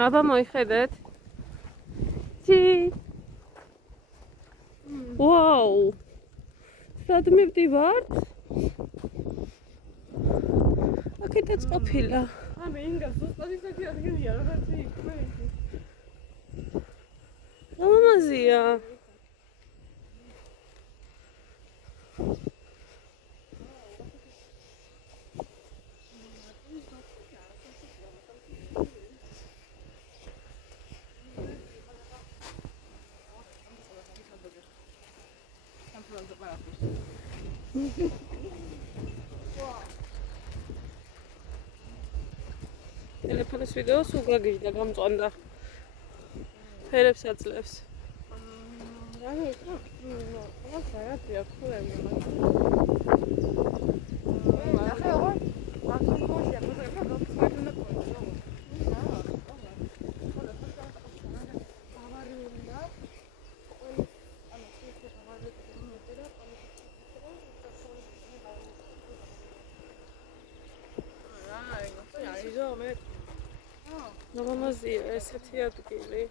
აბა მოიხედეთ. ჩი. ვაუ. სად მივდივართ? აქედაც ყოფილა. ამე ინგა ზუსტად ისეთი ადგილია, როგორც იქ. ლამაზია. ტელეფონის ვიდეო სულ გაგიჟდა, გამწვანდა. ფერებს აძლევს. რა იყო? რა საერთია ქულები მაგ. ახლა როგორ? მაგ მოშია, მაგრამ გაფრთხილდა ყოლა. ლამაზია ესეთი ადგილი.